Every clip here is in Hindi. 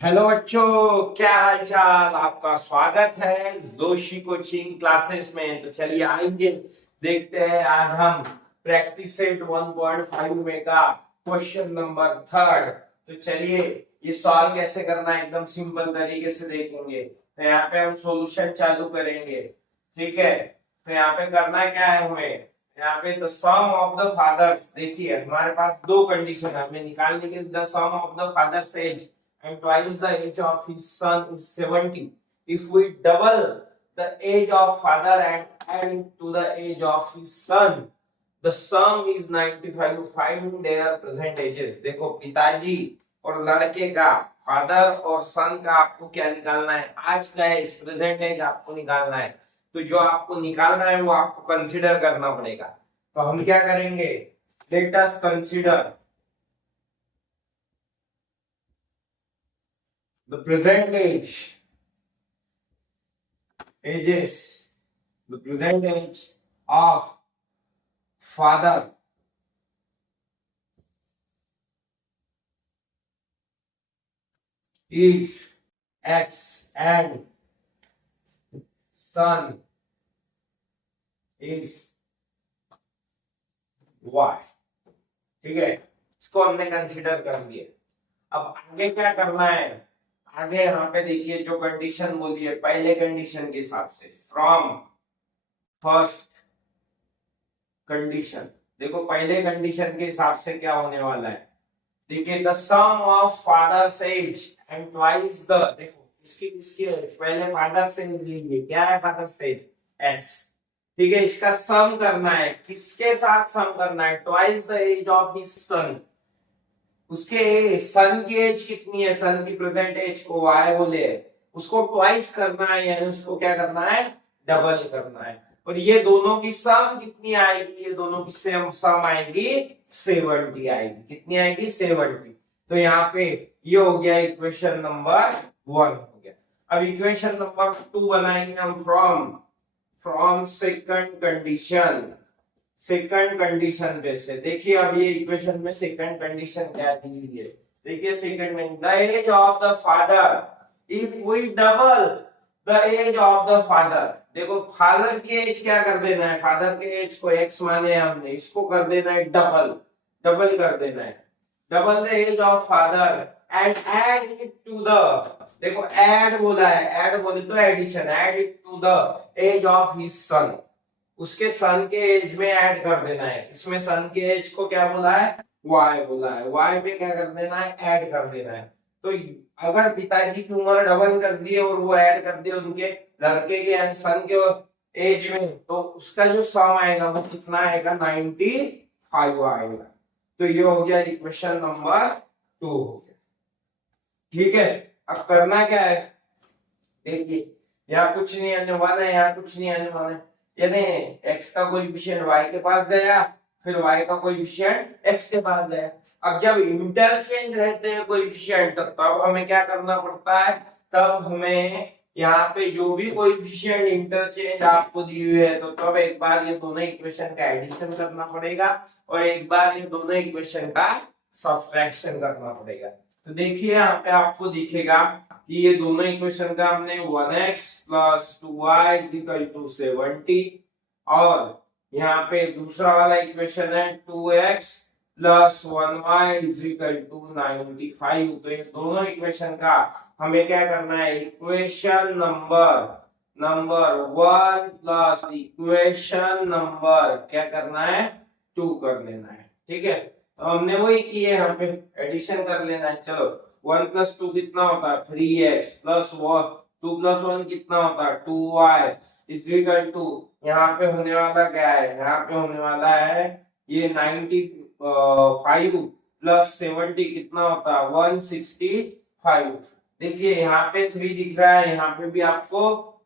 हेलो बच्चों, क्या हाल चाल। आपका स्वागत है जोशी कोचिंग क्लासेस में। तो चलिए आएंगे, देखते हैं आज हम प्रैक्टिस सेट 1.5 में का क्वेश्चन नंबर थर्ड। तो चलिए ये सॉल्व कैसे करना है एकदम सिंपल तरीके से देखेंगे। तो यहाँ पे हम सॉल्यूशन चालू करेंगे, ठीक है। तो यहाँ पे करना क्या है हमें, यहाँ पे the sum of the fathers. देखिए हमारे पास दो कंडीशन है, हमें निकालने के the sum of the fathers age and twice the age of his son is 70. If we double the age of father and add it to the age of his son, the sum is 95. Find their present ages. देखो पिताजी और लड़के का, फादर और सन का आपको क्या निकालना है, आज का एज, प्रेजेंट एज आपको निकालना है। तो जो आपको निकालना है वो आपको कंसीडर करना पड़ेगा। तो हम क्या करेंगे, let us consider the present ages, the present age of father is X and son is Y। ठीक है, इसको हमने कंसीडर कर दिया। अब आगे क्या करना है, आगे यहाँ पे देखिए जो कंडीशन बोली है पहले कंडीशन के हिसाब से, फ्रॉम फर्स्ट कंडीशन। देखो पहले कंडीशन के हिसाब से क्या होने वाला है, देखिए the sum of fathers age and twice the, देखो इसकी इसकी पहले फादर्स एज लेंगे, क्या है फादर्स एज, एक्स। ठीक है, इसका सम करना है, किसके साथ सम करना है, twice the age of his son. उसके सन की एज कितनी है, सन की प्रेजेंट एज को वाई बोले, उसको ट्वाइस करना है, यानी उसको क्या करना है, डबल करना है। और ये दोनों की सम कितनी आएगी, ये दोनों की सेम सम आएगी 70 आएगी। कितनी आएगी, 70। तो यहाँ पे ये हो गया इक्वेशन नंबर 1 हो गया। अब इक्वेशन नंबर 2 बनाएंगे हम from second condition. Second condition पे से देखिए, अब ये इक्वेशन में सेकंड कंडीशन क्या दी है, देखिए सेकंड में the age of the father, if we double the age of the father. देखो फादर की एज क्या कर देना है, फादर के एज को एक्स माने हमने, इसको कर देना है डबल, डबल कर देना है, double the age of father and add it to the, देखो ऐड बोला है, ऐड बोले तो addition, add it to the age of his son. उसके सन के एज में ऐड कर देना है। इसमें सन के एज को क्या बोला है, वाई बोला है, वाई पे क्या कर देना है, ऐड कर देना है। तो अगर पिताजी की उम्र डबल कर दी और वो ऐड कर दिए उनके लड़के के यानी सन के एज में, तो उसका जो सम आएगा वो कितना आएगा, 95 आएगा। तो ये हो गया इक्वेशन नंबर 2 हो गया। ठीक है, अब करना क्या है, देखिए यहाँ कुछ नहीं आने वाला है, यहाँ कुछ नहीं आने वाला है, यानी x का कोएफिशिएंट y के पास गया, फिर y का कोएफिशिएंट x के पास गया। अब जब इंटरचेंज रहते हैं कोएफिशिएंट, तब हमें क्या करना पड़ता है, तब हमें यहाँ पे जो भी कोएफिशिएंट इंटरचेंज आपको दी हुई है, तो तब एक बार ये दोनों इक्वेशन का एडिशन करना पड़ेगा और एक बार ये दोनों इक्वेशन का सब्ट्रैक्शन करना पड़ेगा। तो देखिए यहाँ पे आपको दिखेगा कि ये दोनों इक्वेशन का हमने 1x plus 2y equal to 70, और यहाँ पे दूसरा वाला इक्वेशन है 2x plus 1y equal to 95। तो ये दोनों इक्वेशन का हमें क्या करना है, equation number 1 plus equation number क्या करना है, 2 कर लेना है। ठीक है, तो हमने वही किए, यहाँ पे एडिशन कर लेना है। चलो 1 प्लस 2 कितना होता है, 3x प्लस 1, 2 प्लस 1 कितना होता है, 2y इक्वल टू, यहाँ पे होने वाला क्या है, यहाँ पे होने वाला है ये 95 प्लस 70 कितना होता है, 165। देखिए यहाँ पे 3 दिख रहा है, यहाँ पे भी आपको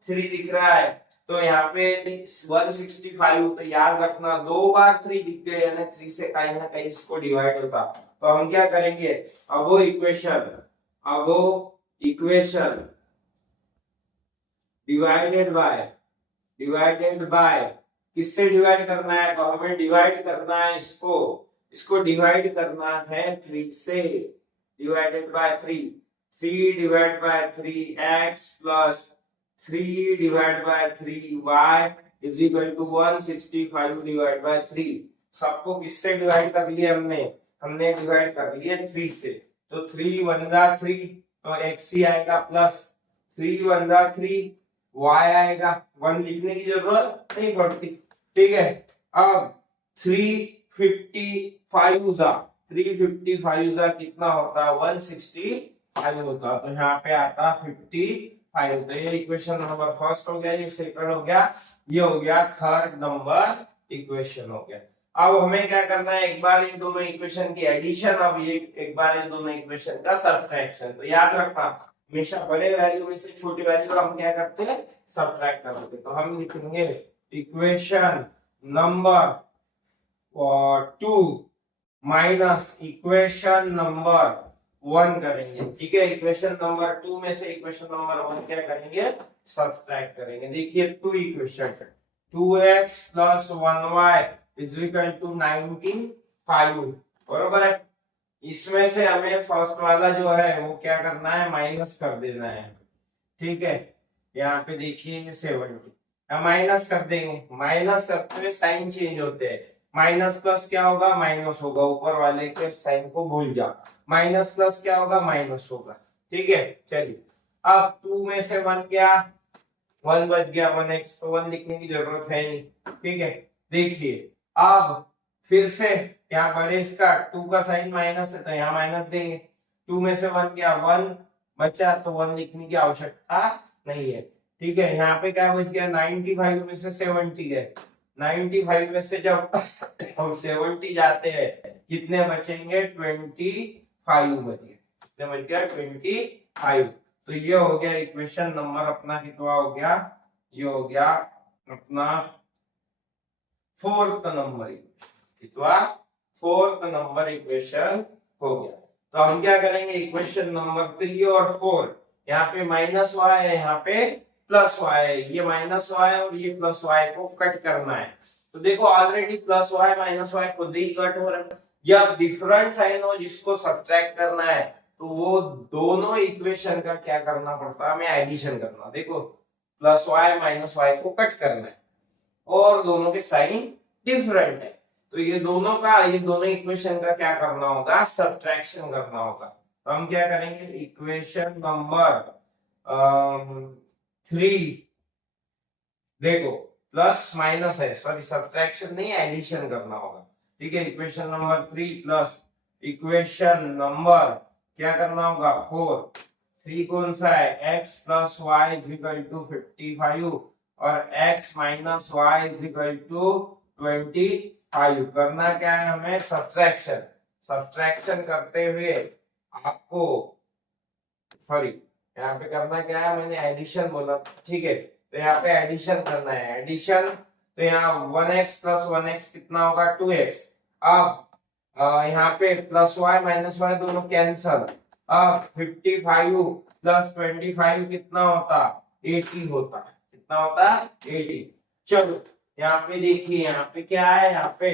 3 दिख रहा है, तो यहाँ पे 165, तो याद रखना 2 बार 3 दिख गए, यानी 3 से कहीं ना कहीं इसको डिवाइड होता। तो हम क्या करेंगे, अब वो इक्वेशन डिवाइडेड बाय किससे डिवाइड करना है, तो हमें डिवाइड करना है इसको डिवाइड करना है 3 से, divided by 3 3 divided by 3x plus 3 divided by 3y is equal to 165 divided by 3। सबको किससे डिवाइड कर लिया हमने डिवाइड कर लिया 3 से। तो 3 वन जा 3, तो x ही आएगा प्लस 3 वन जा 3, y आएगा, 1 लिखने की जरूरत नहीं पड़ती। ठीक है, अब 355 जा 355 जा कितना होता है 165 होता, तो यहाँ पे आता 55। तो ये इक्वेशन नंबर फर्स्ट हो गया, ये सेकंड हो गया, ये हो गया थर्ड नंबर इक्वेशन हो गया। अब हमें क्या करना है, एक बार इन दोनों इक्वेशन की एडिशन, अब ये एक बार इन दोनों इक्वेशन का सब्ट्रैक्शन। तो याद रखना हमेशा बड़े वैल्यू में से छोटी वैल्यू हम क्या करते हैं, सब्ट्रैक्ट करते हैं। तो हम लिखेंगे equation number 2 minus equation number 1 करेंगे। ठीक है, इक्वेशन नंबर 2 में से इक्वेशन नंबर 1 क्या करेंगे, सब्ट्रैक्ट करेंगे। देखिए 2 equation 2x plus 1y is equal to 95, बरोबर है। इसमें से हमें फर्स्ट वाला जो है वो क्या करना है, माइनस कर देना है। ठीक है, यहाँ पे देखिए 70 हम माइनस कर देंगे, माइनस करते हुए साइन चेंज होते हैं। माइनस प्लस क्या होगा, माइनस होगा, ऊपर वाले के साइन को भूल जा, माइनस प्लस क्या होगा, माइनस होगा। ठीक है, चलिए अब 2 में से 1 क्या, 1 बच गया 1x, तो 1 लिखने की जरूरत है नहीं। ठीक है, देखिए अब फिर से यहाँ बड़े इसका 2 का साइन माइनस है, तो यहाँ माइनस देंगे। 2 में से 1 क्या, 1 बचा, तो 1 लिखने की आवश्यकता नहीं है। ठीक है, यहाँ पे क्या बच गया, 95 में से 70 गए, 95 में से जब हम 70 जाते हैं कितने बचेंगे, 25 बचे, कितने बच गया 25। तो ये हो गया इक्वेशन नंबर अपना कितना हो गया, ये हो गया अपना फोर्थ नंबर कितना, फोर्थ नंबर इक्वेशन हो गया। तो हम क्या करेंगे, इक्वेशन नंबर 3 और 4, यहाँ पे माइनस y है, यहाँ पे प्लस y है, ये माइनस y और ये प्लस y को कट करना है। तो देखो already plus y minus y खुद ही कट हो रहा है। जब डिफरेंट साइन हो जिसको सब्ट्रैक्ट करना है तो वो दोनों इक्वेशन का क्या करना पड़ता है, हमें एडिशन करना। देखो प्लस y माइनस y को कट करना है और दोनों के साइन डिफरेंट है, तो ये दोनों इक्वेशन का क्या करना होगा, सब्ट्रैक्शन करना होगा। तो हम क्या करेंगे, इक्वेशन नंबर 3, देखो प्लस माइनस है, सॉरी सब्ट्रैक्शन नहीं, एडिशन करना होगा। ठीक है, equation number 3 plus equation number क्या करना होगा 4। 3 कौन सा है, x plus y is equal to 55 और x minus y is equal to 25। करना क्या है हमें, सब्ट्रैक्शन। सब्ट्रैक्शन करते हुए आपको, सॉरी यहाँ पे करना क्या है, मैंने एडिशन बोला। ठीक है, तो यहाँ पे एडिशन करना है, एडिशन। तो यहाँ 1x प्लस 1x कितना होगा 2x। अब यहाँ पे प्लस y माइनस y दोनों कैंसल। अब 55 प्लस 25 कितना होता, 80 होता। कितना होता, 80। चलो यहाँ पे देखिए, यहाँ पे क्या है, यहाँ पे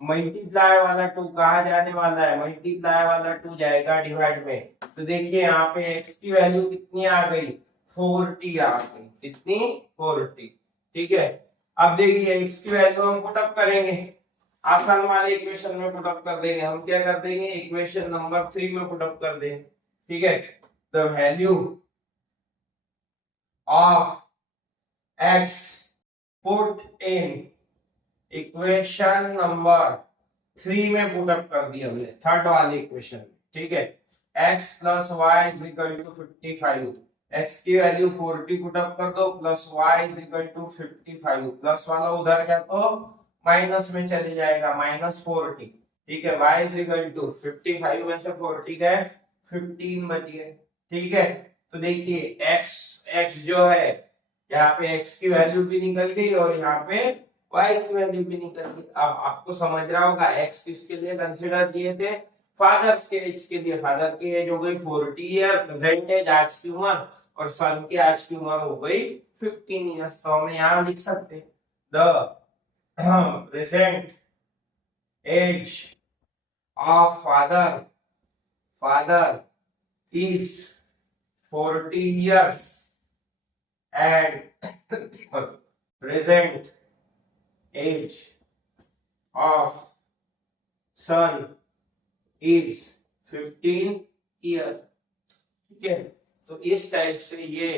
मल्टीप्लाई वाला 2 कहाँ जाने वाला है, मल्टीप्लाई वाला 2 जाएगा डिवाइड में। तो देखिए यहाँ पे x की वैल्यू कितनी आ गई, 40 आ गई, कितनी 40। ठीक है, अब देखिए x की वैल्यू हम पुट अप करेंगे, आसान वाले इक्वेशन में पुट अप कर देंगे। हम क्या कर देंगे, इक्वेशन नंबर 3 में पुट अप कर देंगे। ठीक है, the value of x put in equation number 3 में पुट अप कर दिया हमने, थर्ड वाले इक्वेशन। ठीक है, x plus y is equal to 55, x की वैल्यू 40 पुट अप कर दो, plus y is equal to 55, plus वाला उधर गया तो माइनस में चले जाएगा, माइनस 40। ठीक है, y इज इक्वल टू 55 में से 40 गए 15 बचिए। ठीक है, तो देखिए x जो है यहाँ पे x की वैल्यू भी निकल गई और यहाँ पे y की वैल्यू भी निकल गई। अब आपको समझ रहा होगा x किसके लिए कंसीडर किए थे, फादर्स के एज के लिए। फादर की एज हो गई 40 ईयर, प्रेजेंट एज आज की उम्र, और सन की आज की उम्र हो गई 15 ईयर्स। तो हम यहाँ लिख सकते the present age of father is 40 years and present age of sun is 15 year. ठीक है, तो इस टाइप से ये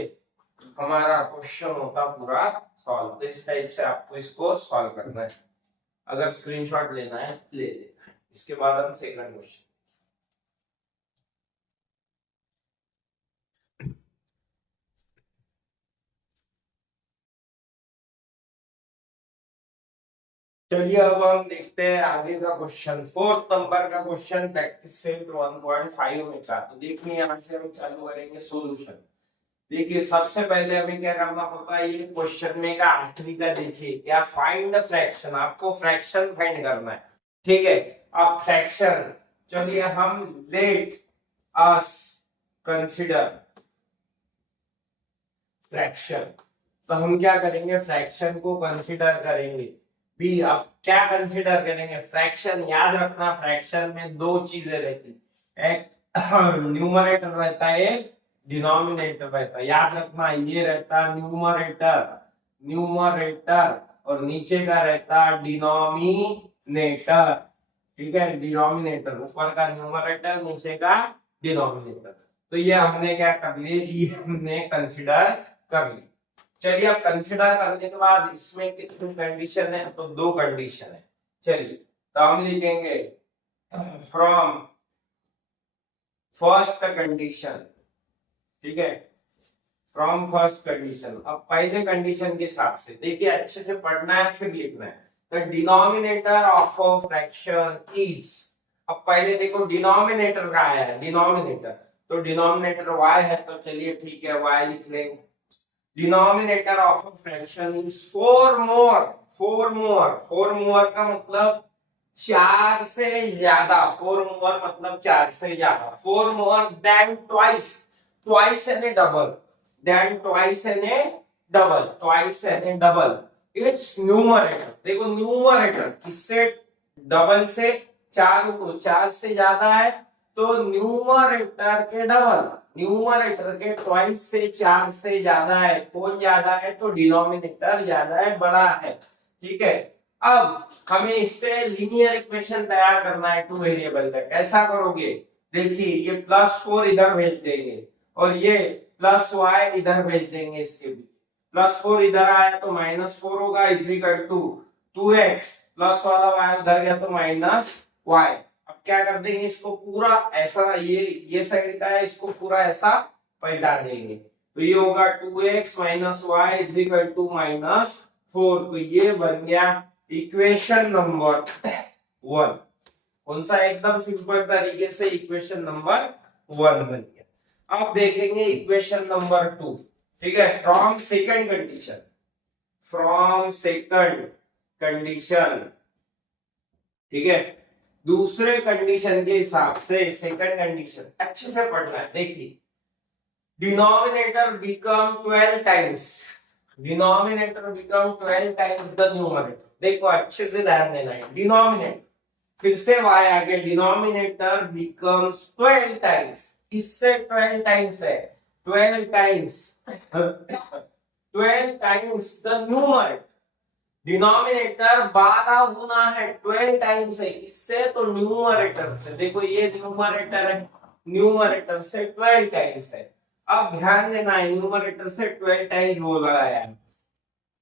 हमारा क्वेश्चन होता पूरा सॉल्व। तो इस टाइप से आपको इसको सॉल्व करना है। अगर स्क्रीनशॉट लेना है ले लेना है। इसके बाद हम सेकंड क्वेश्चन। चलिए अब हम देखते हैं आगे का क्वेश्चन। फोर्थ नंबर का क्वेश्चन प्रैक्टिस सेट 1.5 में का। तो देखिए यहाँ से हम चालू करेंगे सॉल्यूशन। देखिए सबसे पहले हमें क्या करना पड़ता है, ये क्वेश्चन में का आखिरी का देखिए क्या, फाइंड फ्रैक्शन। आपको फ्रैक्शन फाइंड करना है। ठीक है, अब फ्रैक्शन, चलिए हम लेट अस कंसिडर फ्रैक्शन। तो हम क्या करेंगे, फ्रैक्शन को कंसिडर करेंगे। भी अब क्या कंसिडर करेंगे, फ्रैक्शन। याद रखना फ्रैक्शन में दो चीजें रहती, एक न्यूमरेटर रहता है, एक डिनोमिनेटर रहता है। याद रखना ये रहता न्यूमरेटर, न्यूमरेटर, और नीचे का रहता डिनोमिनेटर। ठीक है, डिनोमिनेटर, ऊपर का न्यूमरेटर, नीचे का डिनोमिनेटर। तो ये हमने क्या कर लिया, ये हमने कंसिडर कर ली। चलिए अब कंसिडर करने के बाद इसमें कितनी कंडीशन है, तो दो कंडीशन है। चलिए तो हम लिखेंगे फ्रॉम फर्स्ट कंडीशन। ठीक है, फ्रॉम फर्स्ट कंडीशन। अब पहले कंडीशन के हिसाब से देखिए, अच्छे से पढ़ना है फिर लिखना है। तो denominator of a fraction is, अब पहले देखो डिनोमिनेटर का आया है, डिनोमिनेटर, तो डिनोमिनेटर y है, तो चलिए ठीक है y लिख लेंगे। Denominator of a fraction is 4 मोर, 4 मोर, 4 मोर का मतलब 4 से ज्यादा, 4 मोर मतलब 4 से ज्यादा, 4 मोर देन ट्वाइस, ट्वाइस यानी डबल, देन ट्वाइस यानी डबल, ट्वाइस यानी डबल। इट्स न्यूमरेटर, देखो न्यूमरेटर किससे, डबल से, 4 को 4 से ज्यादा है तो न्यूमरेटर के डबल, न्यूमरेटर के ट्वाइस से 4 से ज्यादा है। कौन ज्यादा है, तो डिनोमिनेटर ज्यादा है, बड़ा है। ठीक है, अब हमें इससे लीनियर इक्वेशन तैयार करना है टू वेरिएबल का। कैसा करोगे, देखिए ये +4 इधर भेज देंगे और ये +y इधर भेज देंगे। इसके भी +4 इधर आया तो -4 होगा, is equal to 2x, plus वाला y उधर गया तो -y। अब क्या कर देंगे, इसको पूरा ऐसा, ये साइड का है, इसको पूरा ऐसा पलटा देंगे। तो ये होगा 2x - y is equal to -4। तो ये बन गया इक्वेशन नंबर 1। कौन सा, एकदम सिंपल तरीके से इक्वेशन नंबर 1 बन गया। अब देखेंगे इक्वेशन नंबर 2। ठीक है, from second condition, from second condition. ठीक है, दूसरे कंडीशन के हिसाब से सेकंड कंडीशन अच्छे से पढ़ना है। देखिए denominator become 12 times, denominator become 12 times the numerator. देखो अच्छे से ध्यान देना है, डिनोमिनेटर फिर से y आगे, डिनोमिनेटर बिकम्स 12 टाइम्स, इससे 12 टाइम्स है, 12 times 12 times the numerator. Denominator 12 गुना है, 12 टाइम्स है, इससे तो न्यूमरेटर से, देखो ये न्यूमरेटर है, न्यूमरेटर से 12 टाइम्स है। अब ध्यान देना है, न्यूमरेटर से 12 टाइम्स बोला है।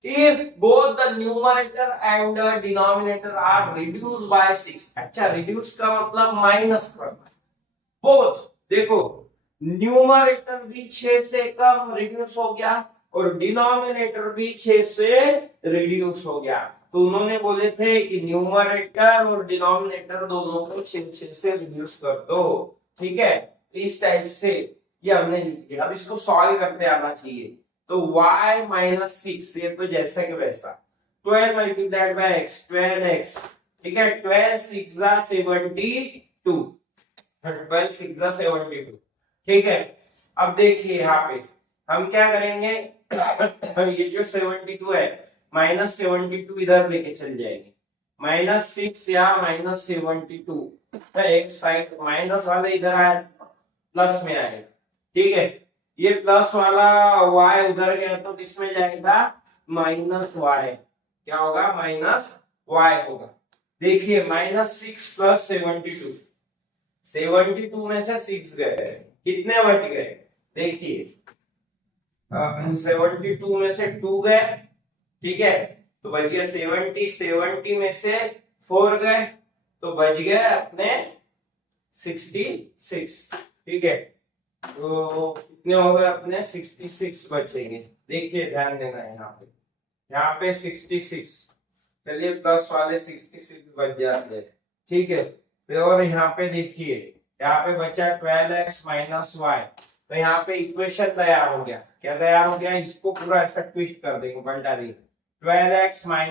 If both the numerator and the denominator are reduced by 6, अच्छा reduce का मतलब माइनस करना, both देखो न्यूमरेटर भी 6 से कम रिड्यूस हो गया और डिनोमिनेटर भी 6 से रिड्यूस हो गया। तो उन्होंने बोले थे कि न्यूमरेटर और डिनोमिनेटर दोनों को 6 से रिड्यूस कर दो। ठीक है, इस टाइप से ये हमने लिख दिया। अब इसको सॉल्व करते आना चाहिए। तो y - 6, ये तो जैसा कि वैसा, 12 मल्टीप्लाइड बाय x, 12x। ठीक है, 12 6 72, 12 6 72। ठीक है, अब देखिए यहाँ पे हम क्या करेंगे, ये जो 72 है -72 इधर लेके चल जाएंगे, -6 या -72, एक साइड माइनस वाले इधर आए, प्लस में आएगा। ठीक है, ये प्लस वाला y उधर गया तो किसमें जाएगा, माइनस y। क्या होगा, माइनस y होगा। देखिए -6 + 72, 72 में से 6 गए, कितने बच गए, देखिए 72 में से 2 गए, ठीक है, तो बच गया 70, 70 में से 4 गए तो बच गए अपने 66, ठीक है, तो कितने हो गए अपने 66 बचेंगे। देखिए ध्यान देना है यहाँ पे 66, चलिए प्लस वाले 66 बच जाते हैं, ठीक है। तो और यहाँ पे देखिए, यहाँ पे बचा 12x - y, तो यहाँ पे इक्वेशन तैयार हो गया। क्या तैयार हो गया, इसको पूरा ऐसा ट्विस्ट कर देंगे, पलटा देंगे। 12x - y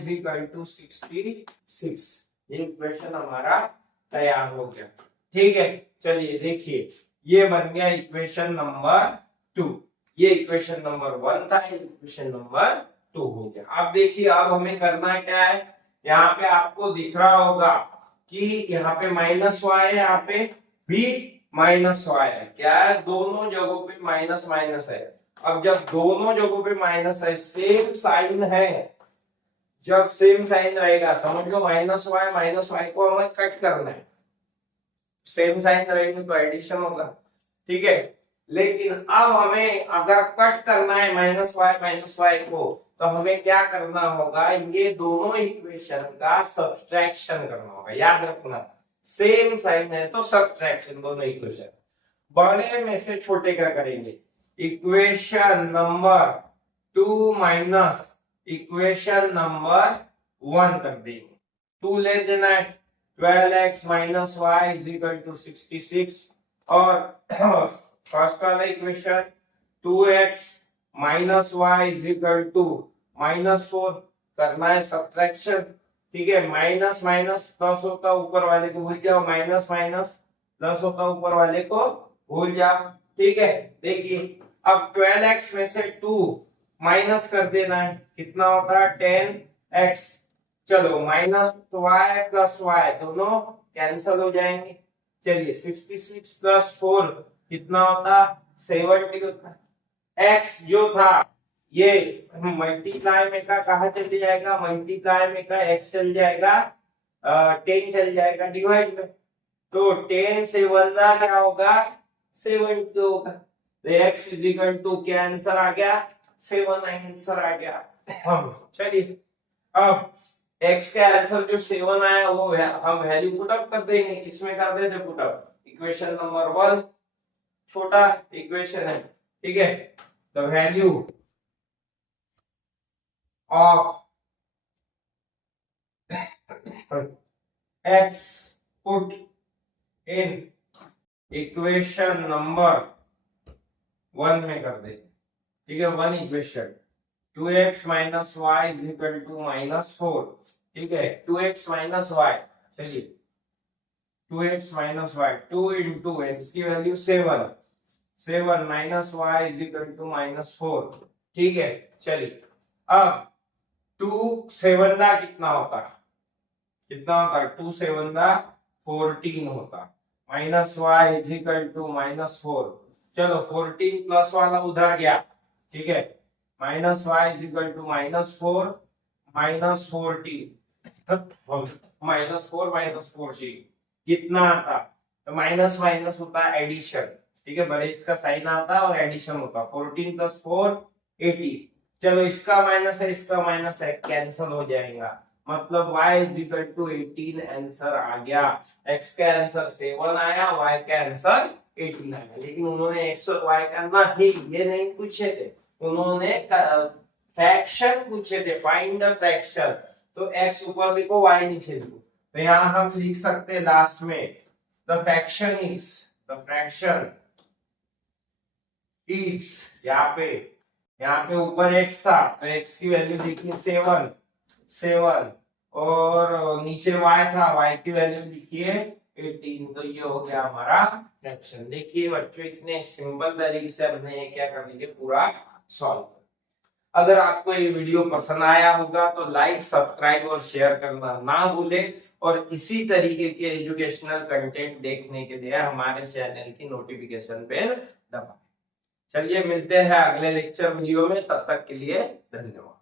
= 66, ये इक्वेशन हमारा तैयार हो गया, ठीक है। चलिए देखिए, ये बन गया इक्वेशन नंबर 2। ये इक्वेशन नंबर 1 था, इक्वेशन नंबर 2 हो गया। अब देखिए, अब हमें करना क्या है, यहाँ पे आपको दिख रहा होगा कि यहाँ पे -y है, यहाँ पे भी -y है। क्या है, दोनों जगहों पे माइनस माइनस है। अब जब दोनों जगहों पे माइनस है, सेम साइन है, जब सेम साइन रहेगा, समझ लो -y को हमें कट करना है। सेम साइन रहेंगे तो एडिशन होगा, ठीक है। लेकिन अब हमें अगर कट करना है -y को, तो हमें क्या करना होगा, ये दोनों इक्वेशन का सब्सट्रैक्शन करना होगा। याद रखना, सेम साइन है तो सब्सट्रैक्शन, दोनों इक्वेशन। बड़े में से छोटे का करेंगे, equation number 2 minus equation number 1 कर देंगे। 2 ले देना है, 12x - y = 66, और फर्स्ट वाला इक्वेशन 2x - y = -4 करना है सब्ट्रैक्शन, ठीक है। माइनस माइनस प्लस होता, ऊपर वाले को भूल जाओ, माइनस माइनस प्लस होता, ऊपर वाले को भूल जाओ, ठीक है। देखिए, अब 12x में से 2 माइनस कर देना है, कितना होता है 10x। चलो, -y + y दोनों कैंसल हो जाएंगे। चलिए 66 + 4 कितना होता, 70 होता। x जो था ये मल्टीप्लाई में का कहा चल जाएगा, मल्टीप्लाई में का x चल जाएगा 10 चल जाएगा डिवाइड में, तो 10 से 1 क्या होगा, 70 होगा। तो x = क्या आंसर आ गया, 7 आंसर आ गया। चलिए, अब x का आंसर जो 7 आया, वो हम वैल्यू पुट अप कर देंगे। किसमें कर देते पुट अप, इक्वेशन नंबर 1, छोटा इक्वेशन है, ठीक है। The value of x put in equation number 1 में कर दे, ठीक है। 1 इक्वेशन 2x - y = -4, ठीक है। 2x - y, चलिए 2x - y, 2 into x की वैल्यू 7 -y = -4, ठीक है। चलिए, अब 2 7 कितना होता, 2 7 14 होता, -y = -4। चलो 14 प्लस वाला उधर गया, ठीक है, -y = -4 -14, -4 कितना आता, तो माइनस माइनस होता है एडिशन, ठीक है। भले इसका साइन आता और एडिशन होता, 14 + 4 80। चलो, इसका माइनस है, इसका माइनस है, कैंसल हो जाएगा, मतलब y = 18 आंसर आ गया। x का आंसर 7 आया, y का आंसर 18 आया। लेकिन उन्होंने x और y करना ही ये नहीं पूछे थे, उन्होंने फ्रैक्शन पूछे थे, फाइंड द फ्रैक्शन। तो x ऊपर लिखो, y नीचे लिखो। तो यहाँ हम लिख सकते हैं लास्ट में, द फ्रैक्शन इज, यहाँ पे ऊपर x था, तो x की वैल्यू देखिए 7, और नीचे y था, y की वैल्यू लिखिए 18। तो ये हो गया हमारा फ्रैक्शन। देखिए बच्चों, इतने सिंपल तरीके से हमने क्या कर लीजिए, पूरा सॉल्व। अगर आपको ये वीडियो पसंद आया होगा तो लाइक, सब्सक्राइब और शेयर करना ना भूलें, और इसी तरीके के एजुकेशनल कंटेंट देखने के लिए हमारे चैनल की नोटिफिकेशन बेल दबाएं। चलिए मिलते हैं अगले लेक्चर वीडियो में, तब तक के लिए धन्यवाद।